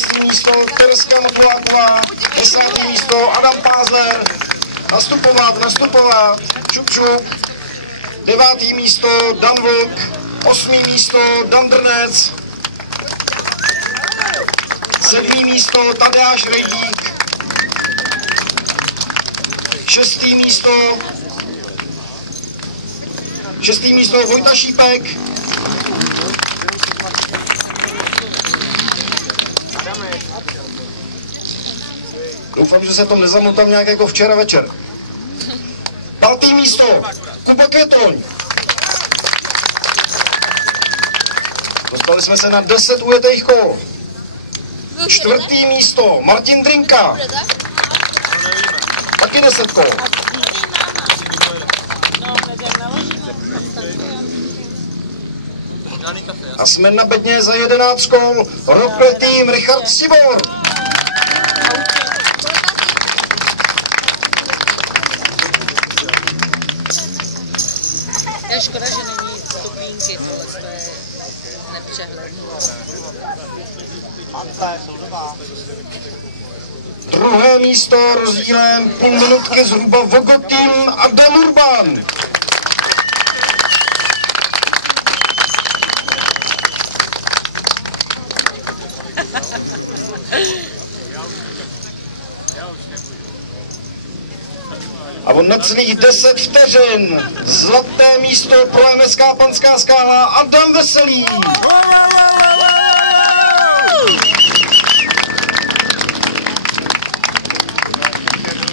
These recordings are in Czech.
11. místo Tereska Motuláková, 10. místo Adam Pázler, nastupovat, čup, 9. místo Dan Vlk, 8. místo Dan Drnec, 7. místo Tadeáš Rejdík, 6. místo Vojta Šípek, 'Doufám, že se to nezamotám nějak jako včera večer. 5. místo Kuba Květoň. Dostali jsme se na 10 ujetých kol. 4. místo Martin Drinka. Taky 10 kol. A jsme na bedně za 11 kol. Rocklet tým Richard Sibor. Je škoda, že není stupínky, tohle to je nepřehledný. Druhé místo rozdílem půl minutky zhruba Vogotým Adam Urban. A on na celých 10 vteřin zlaté místo pro MSK Panská Skála Adam Veselý.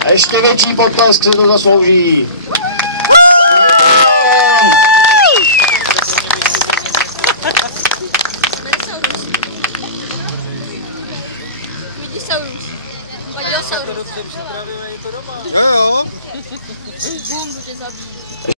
A ještě větší potlesk si to zaslouží. Bum, tě zabíjí.